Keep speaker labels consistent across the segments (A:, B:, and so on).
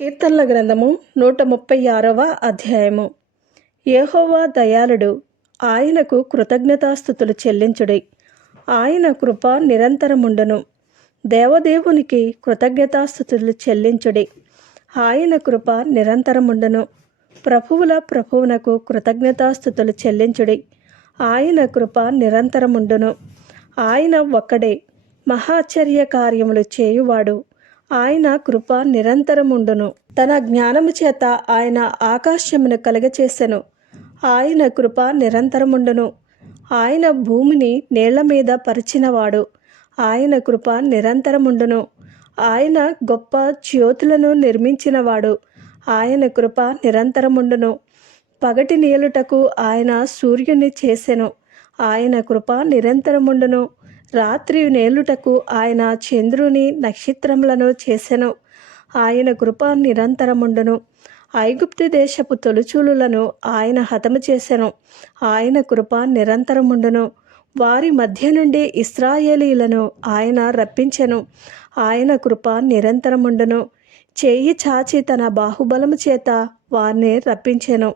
A: కీర్తనల గ్రంథము నూట ముప్పై ఆరవ అధ్యాయము. ఏహోవా దయాళుడు ఆయనకు కృతజ్ఞతాస్థుతులు చెల్లించుడి. ఆయన కృప నిరంతరముండును. దేవదేవునికి కృతజ్ఞతాస్థుతులు చెల్లించుడి. ఆయన కృప నిరంతరముండును. ప్రభువుల ప్రభువునకు కృతజ్ఞతాస్థుతులు చెల్లించుడి. ఆయన కృప నిరంతరముండును. ఆయన ఒక్కడే మహాచర్య కార్యములు చేయువాడు. ఆయన కృప నిరంతరముండును. తన జ్ఞానము చేత ఆయన ఆకాశమును కలగచేసెను. ఆయన కృప నిరంతరముండును. ఆయన భూమిని నీళ్ళ మీద పరిచినవాడు. ఆయన కృప నిరంతరముండును. ఆయన గొప్ప జ్యోతులను నిర్మించినవాడు. ఆయన కృప నిరంతరముండును. పగటి నీలుటకు ఆయన సూర్యుని చేసెను. ఆయన కృప నిరంతరముండును. రాత్రి నేలుటకు ఆయన చంద్రుని నక్షత్రములను చేసెను. ఆయన కృప నిరంతరముండును. ఐగుప్తు దేశపు తొలుచూలులను ఆయన హతము చేసెను. ఆయన కృప నిరంతరముండును. వారి మధ్య నుండి ఇస్రాయేలీలను ఆయన రప్పించెను. ఆయన కృప నిరంతరముండును. చేయి చాచి తన బాహుబలము చేత వారిని రప్పించెను.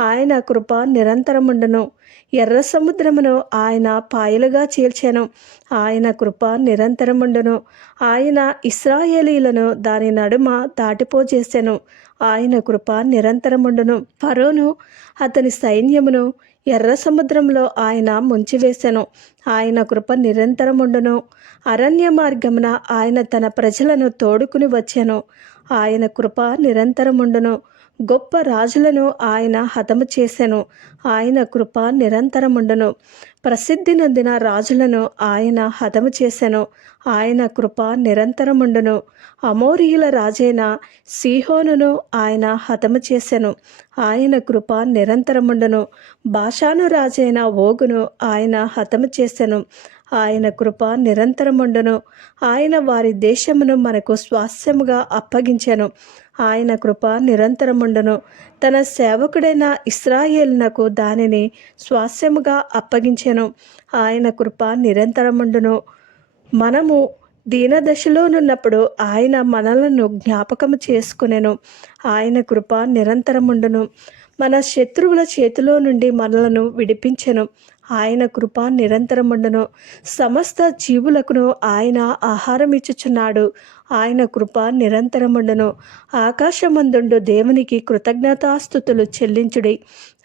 A: ఆయన కృప నిరంతరముండును. ఎర్ర సముద్రమును ఆయన పాయలుగా చీల్చాను. ఆయన కృప నిరంతరముండును. ఆయన ఇస్రాయేలీలను దాని నడుమ దాటిపోజేశాను ఆయన కృప నిరంతరముండును. ఫరోను అతని సైన్యమును ఎర్ర సముద్రంలో ఆయన ముంచివేశాను ఆయన కృప నిరంతరముండును. అరణ్య మార్గమున ఆయన తన ప్రజలను తోడుకుని వచ్చాను. ఆయన కృప నిరంతరముండును. గొప్ప రాజులను ఆయన హతము చేసెను. ఆయన కృప నిరంతరముండును. ప్రసిద్ధి నొందిన రాజులను ఆయన హతము చేసెను. ఆయన కృప నిరంతరముండును. అమోరియుల రాజైన సీహోనును ఆయన హతము చేసెను. ఆయన కృప నిరంతరముండును. భాషాను రాజైన ఓగును ఆయన హతము చేసెను. ఆయన కృప నిరంతరముండును ఆయన వారి దేశమును మనకు స్వాస్యముగా అప్పగించెను. ఆయన కృప నిరంతరముండును తన సేవకుడైన ఇస్రాయేల్నకు దానిని స్వాస్యముగా అప్పగించెను. ఆయన కృప నిరంతరముండును మనము దీనదశలోనున్నప్పుడు ఆయన మనలను జ్ఞాపకము చేసుకునెను. ఆయన కృప నిరంతరముండును మన శత్రువుల చేతిలో నుండి మనలను విడిపించెను. ఆయన కృప నిరంతరముండును సమస్త జీవులకును ఆయన ఆహారం ఇచ్చుచున్నాడు. ఆయన కృప నిరంతరముండును ఆకాశమందుండు దేవునికి కృతజ్ఞతాస్థుతులు చెల్లించుడి.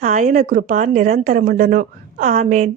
A: ఆయన కృప నిరంతరముండును ఆమెన్.